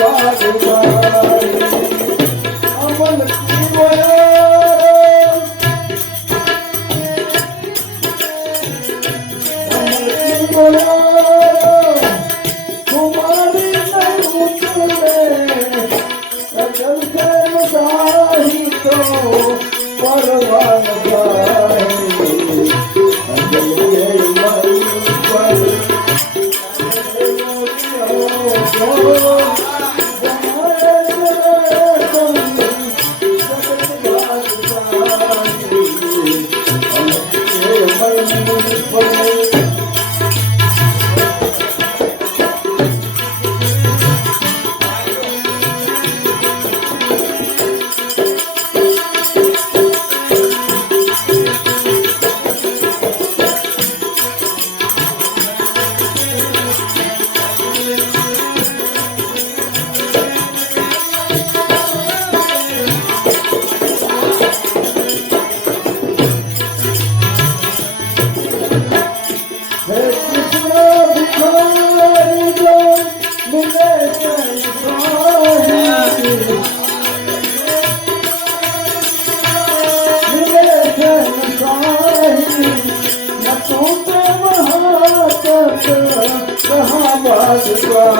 I'm gonna keep my head. Thank you.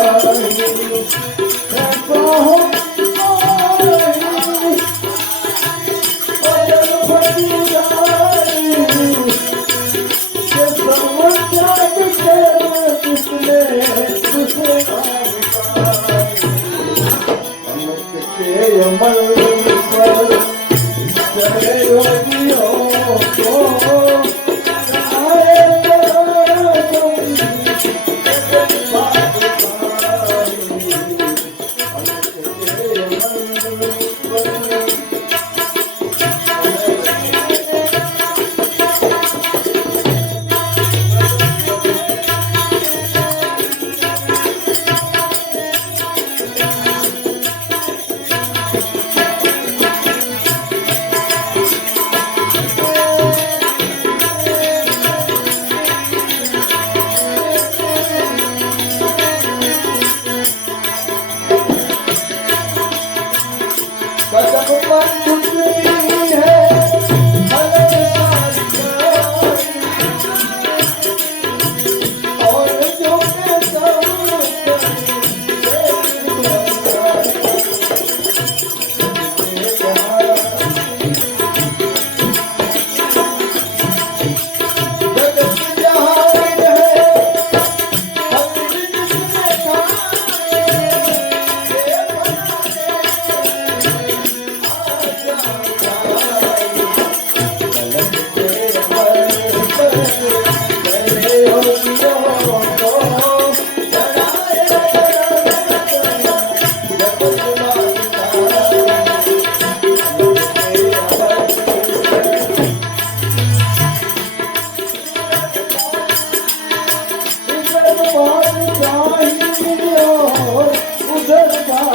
कदम पर है।